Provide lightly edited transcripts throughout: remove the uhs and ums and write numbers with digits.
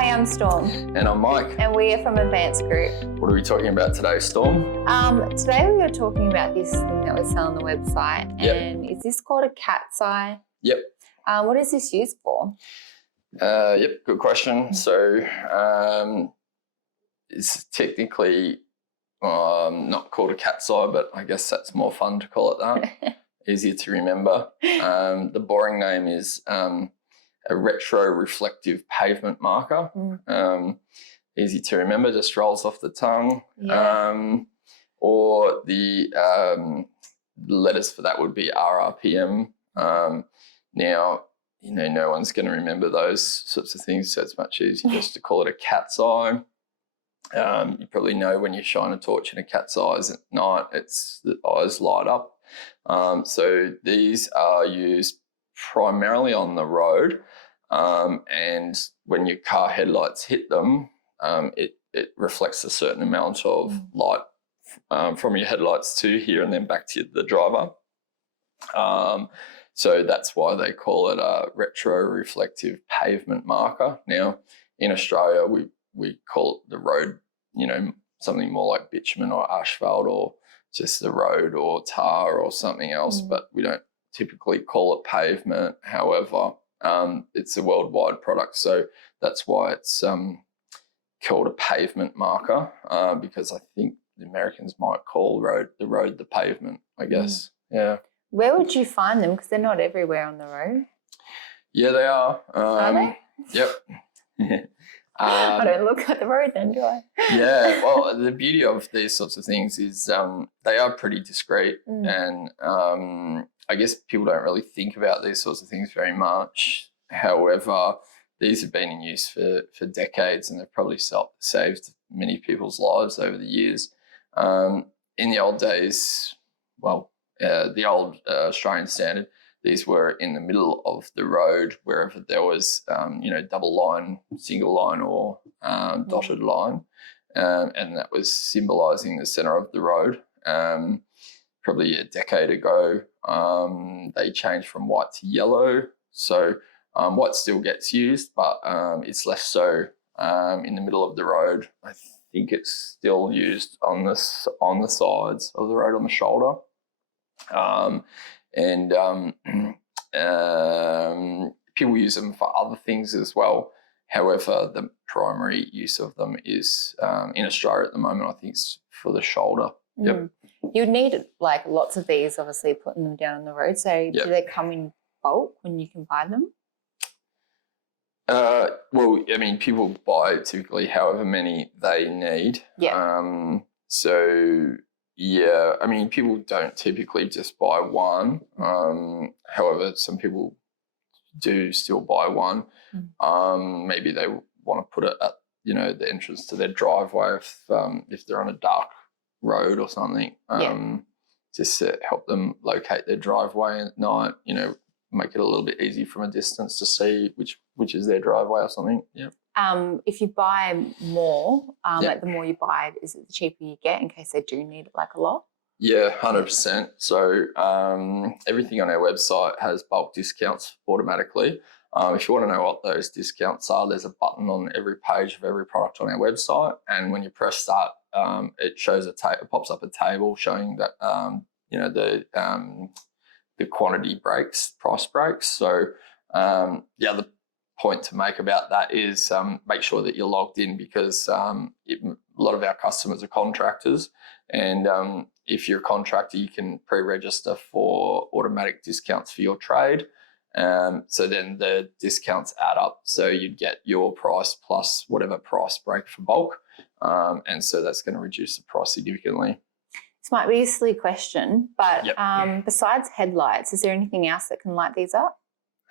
Hi, I'm Storm. And I'm Mike. And we are from Advanced Group. What are we talking about today, Storm? Today we are talking about this thing that we sell on the website. Yep. And is this called a CATSEYE? Yep. What is this used for? Yep, good question. So it's technically not called a CATSEYE, but I guess that's more fun to call it that. Easier to remember. The boring name is a retro-reflective pavement marker. Easy to remember, just rolls off the tongue. Yeah. Or the letters for that would be RRPM. Now, no one's going to remember those sorts of things, so it's much easier just to call it a cat's eye. You probably know when you shine a torch in a cat's eyes at night, the eyes light up. So these are used primarily on the road, and when your car headlights hit them, it reflects a certain amount of light from your headlights to here and then back to the driver. So that's why they call it a retro-reflective pavement marker. Now, in Australia, we call it the road, something more like bitumen or asphalt or just the road or tar or something else, but we don't typically call it pavement. However, it's a worldwide product, so that's why it's called a pavement marker, because I think the Americans might call the road the pavement, I guess. Yeah. Where would you find them? Because they're not everywhere on the road. Yeah, they are. Are they? Yep. I don't look at the road then, do I? Yeah, well, the beauty of these sorts of things is they are pretty discreet, and I guess people don't really think about these sorts of things very much. However, these have been in use for decades, and they've probably saved many people's lives over the years. In the old days, the old Australian standard, these were in the middle of the road wherever there was, double line, single line, or dotted line, and that was symbolising the centre of the road. Probably a decade ago, they changed from white to yellow. So white still gets used, but it's less so in the middle of the road. I think it's still used on the sides of the road, on the shoulder. People use them for other things as well. However, the primary use of them is in Australia at the moment, I think, it's for the shoulder. Yep. You'd need lots of these, obviously, putting them down on the road. So do they come in bulk when you can buy them? People buy typically however many they need. Yeah. People don't typically just buy one. However, some people do still buy one. Maybe they want to put it at, the entrance to their driveway if they're on a dark road or something. Just to help them locate their driveway at night, make it a little bit easy from a distance to see which is their driveway or something. Yeah. If you buy more, the more you buy, is it the cheaper you get in case they do need it a lot? Yeah, 100%. So everything on our website has bulk discounts automatically. If you want to know what those discounts are, there's a button on every page of every product on our website, and when you press start, it shows it pops up a table showing that the quantity price breaks. So the other point to make about that is make sure that you're logged in, because a lot of our customers are contractors, and if you're a contractor, you can pre-register for automatic discounts for your trade. So then the discounts add up, so you'd get your price plus whatever price break for bulk, and so that's going to reduce the price significantly. This might be a silly question, but besides headlights, is there anything else that can light these up?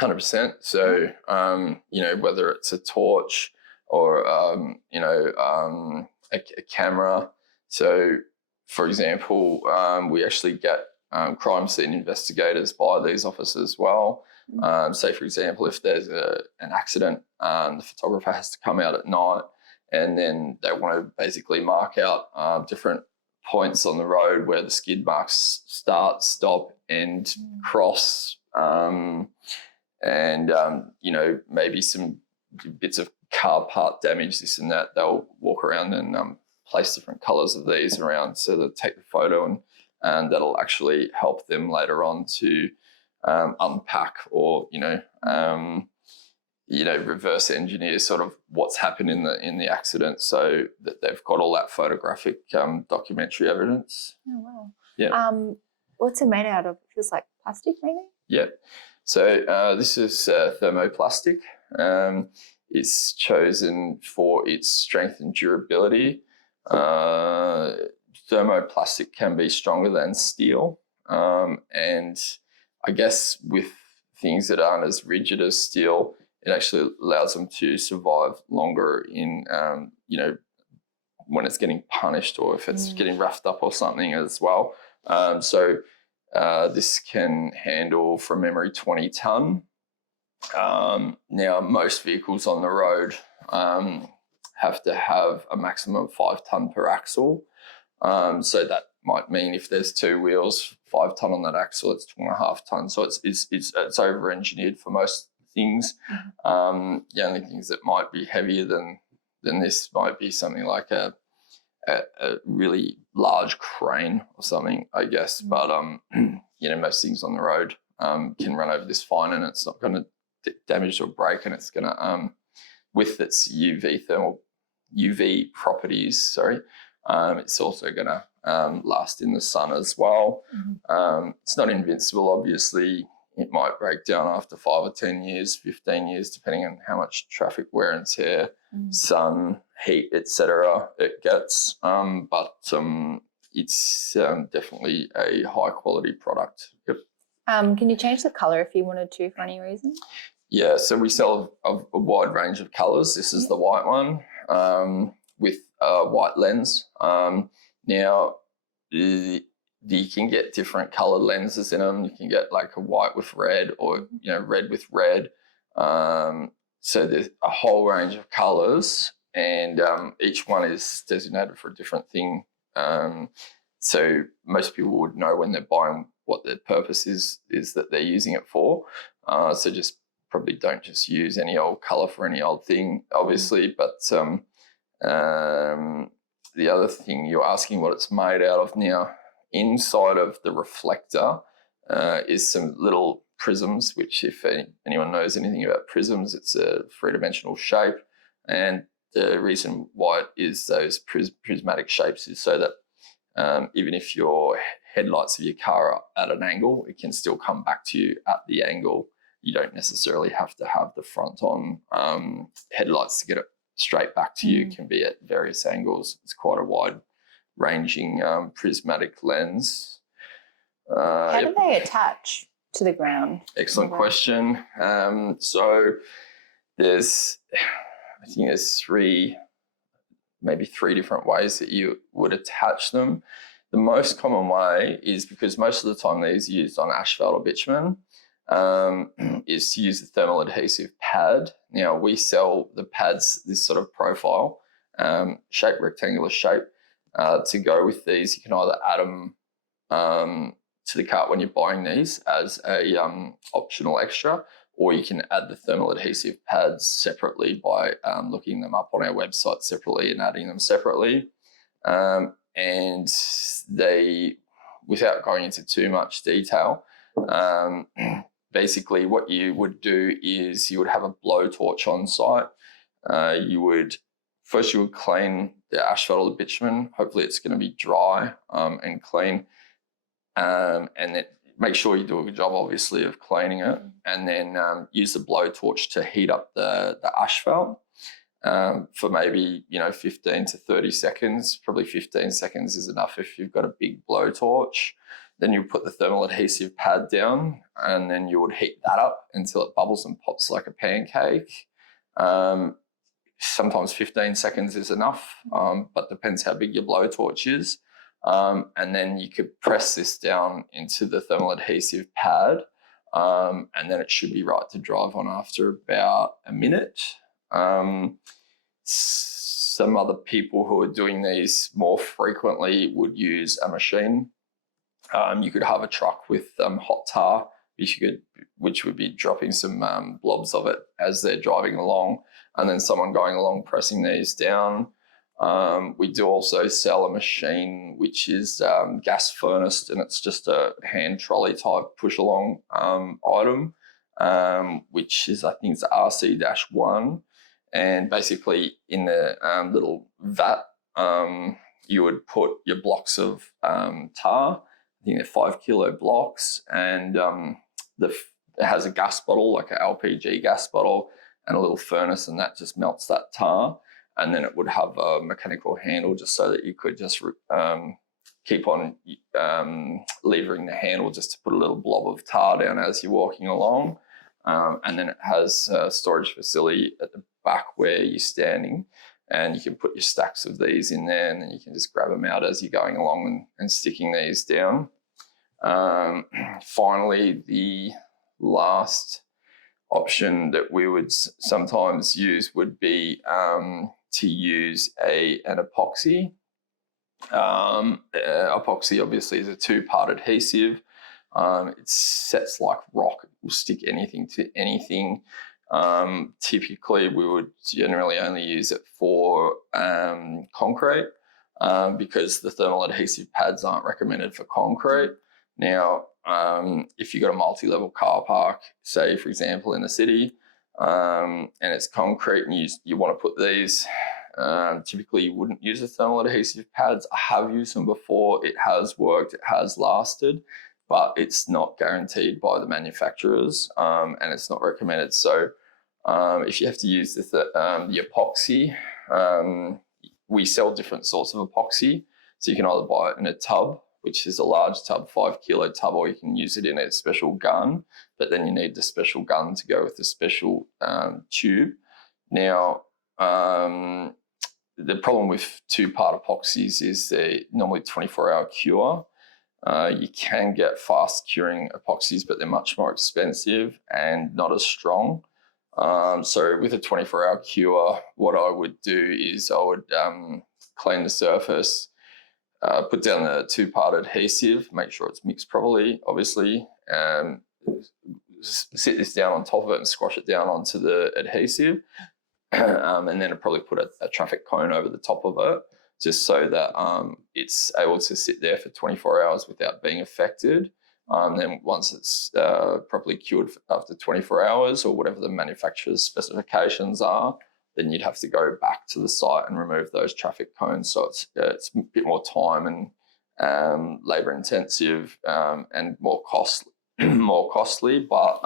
100%. So, whether it's a torch or, a camera. So, for example, we actually get crime scene investigators by these offices as well. Say, for example, if there's an accident, the photographer has to come out at night, and then they want to basically mark out different points on the road where the skid marks start, stop, and cross, and maybe some bits of car part damage, this and that, they'll walk around and place different colours of these around, so they'll take the photo and that'll actually help them later on to unpack or reverse engineer sort of what's happened in the accident, so that they've got all that photographic documentary evidence. Oh wow. Yeah. What's it made out of? It feels like plastic, maybe. Yeah. So this is thermoplastic. It's chosen for its strength and durability. Thermoplastic can be stronger than steel, and I guess with things that aren't as rigid as steel, it actually allows them to survive longer in, when it's getting punished or if it's getting roughed up or something as well. So this can handle, from memory, 20 tonne. Now, most vehicles on the road have to have a maximum of 5 tonne per axle. So that might mean if there's 2 wheels, 5 tonne on that axle, it's 2.5 tonne. So it's over-engineered for most things. The only things that might be heavier than this might be something like a really large crane or something, I guess. But most things on the road can run over this fine, and it's not going to damage or break, and it's going to, with its UV properties, it's also going to last in the sun as well. It's not invincible, obviously. It might break down after 5 or 10 years, 15 years, depending on how much traffic wear and tear, sun, heat, etc. it gets. But it's definitely a high quality product. Yep. Can you change the colour if you wanted to for any reason? Yeah, so we sell a wide range of colours. This is the white one with a white lens. Now, you can get different coloured lenses in them. You can get like a white with red, or red with red. So there's a whole range of colours, and each one is designated for a different thing. So most people would know when they're buying what their purpose is that they're using it for. So just probably don't just use any old colour for any old thing, obviously. But the other thing, you're asking what it's made out of now. Inside of the reflector is some little prisms, which if anyone knows anything about prisms, it's a 3-dimensional shape. And the reason why it is those prismatic shapes is so that even if your headlights of your car are at an angle, it can still come back to you at the angle. You don't necessarily have to have the front-on headlights to get it straight back to you. It can be at various angles. It's quite a wide ranging prismatic lens. How do they attach to the ground? Excellent question. So there's 3 different ways that you would attach them. The most common way is, because most of the time these are used on asphalt or bitumen, is to use the thermal adhesive pad. Now, we sell the pads this sort of profile, shape, rectangular shape. To go with these, you can either add them to the cart when you're buying these as a optional extra, or you can add the thermal adhesive pads separately by looking them up on our website separately and adding them separately. And they, without going into too much detail, basically what you would do is you would have a blowtorch on site. You would clean the asphalt or the bitumen. Hopefully it's going to be dry and clean. And then make sure you do a good job, obviously, of cleaning it. And then use the blowtorch to heat up the asphalt for maybe 15 to 30 seconds. Probably 15 seconds is enough if you've got a big blowtorch. Then you put the thermal adhesive pad down, and then you would heat that up until it bubbles and pops like a pancake. Sometimes 15 seconds is enough, but depends how big your blowtorch is. And then you could press this down into the thermal adhesive pad, and then it should be right to drive on after about a minute. Some other people who are doing these more frequently would use a machine. You could have a truck with hot tar which would be dropping some blobs of it as they're driving along, and then someone going along pressing these down. We do also sell a machine which is gas furnace, and it's just a hand trolley type push along item, which is, I think it's RC-1. And basically in the little vat, you would put your blocks of tar. I think they're 5 kilo blocks, and it has a gas bottle, like an LPG gas bottle, and a little furnace, and that just melts that tar. And then it would have a mechanical handle just so that you could just keep on levering the handle just to put a little blob of tar down as you're walking along. And then it has a storage facility at the back where you're standing, and you can put your stacks of these in there, and then you can just grab them out as you're going along and sticking these down. Finally, the last option that we would sometimes use would be to use an epoxy. Epoxy obviously is a 2-part adhesive. It sets like rock. It will stick anything to anything. Typically, we would generally only use it for concrete because the thermal adhesive pads aren't recommended for concrete. Now, if you've got a multi-level car park, say for example in the city, and it's concrete and you want to put these, typically you wouldn't use the thermal adhesive pads. I have used them before. It has worked. It has lasted, but it's not guaranteed by the manufacturers, and it's not recommended. So if you have to use the epoxy, we sell different sorts of epoxy. So you can either buy it in a tub, which is a large tub, 5 kilo tub, or you can use it in a special gun, but then you need the special gun to go with the special tube. Now, the problem with 2-part epoxies is they're normally 24-hour cure. You can get fast curing epoxies, but they're much more expensive and not as strong. So with a 24-hour cure, what I would do is I would clean the surface, put down the 2-part adhesive, make sure it's mixed properly, obviously, sit this down on top of it and squash it down onto the adhesive, and then I'd probably put a traffic cone over the top of it, just so that it's able to sit there for 24 hours without being affected. Then once it's properly cured after 24 hours or whatever the manufacturer's specifications are, then you'd have to go back to the site and remove those traffic cones. So it's a bit more time and labour intensive and more costly. But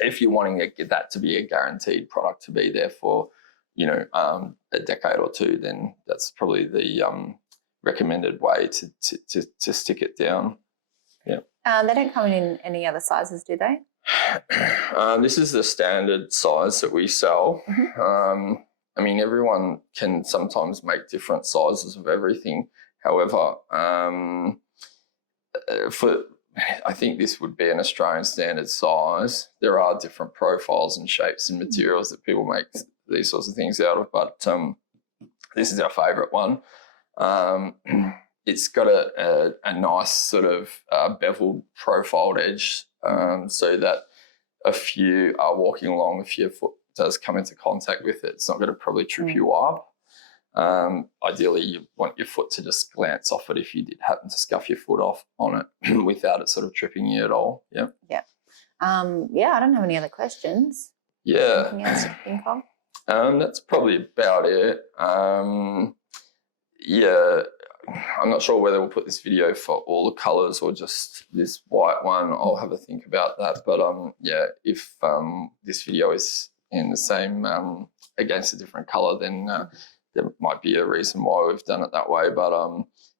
if you're wanting to get that to be a guaranteed product to be there for, a decade or two, then that's probably the recommended way to stick it down. Yeah. They don't come in any other sizes, do they? This is the standard size that we sell. Mm-hmm. I mean, everyone can sometimes make different sizes of everything. However, I think this would be an Australian standard size. There are different profiles and shapes and materials that people make these sorts of things out of, but this is our favourite one. It's got a nice sort of beveled profiled edge, so that if you are walking along, if your foot does come into contact with it, it's not going to probably trip you up. Ideally, you want your foot to just glance off it if you did happen to scuff your foot off on it without it sort of tripping you at all. Yeah. Yeah. I don't have any other questions. Yeah. Anything else to think of? That's probably about it. Yeah. I'm not sure whether we'll put this video for all the colours or just this white one. I'll have a think about that. But if this video is in the same against a different colour, then there might be a reason why we've done it that way. But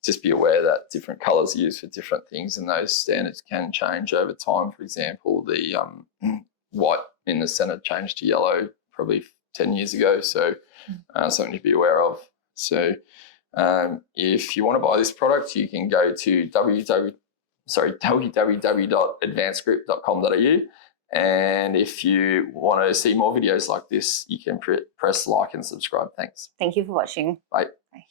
just be aware that different colours are used for different things, and those standards can change over time. For example, the white in the centre changed to yellow probably 10 years ago, so something to be aware of. So if you want to buy this product, you can go to www.advancedgroup.com.au, and if you want to see more videos like this, you can press like and subscribe. Thanks. Thank you for watching. Bye. Bye.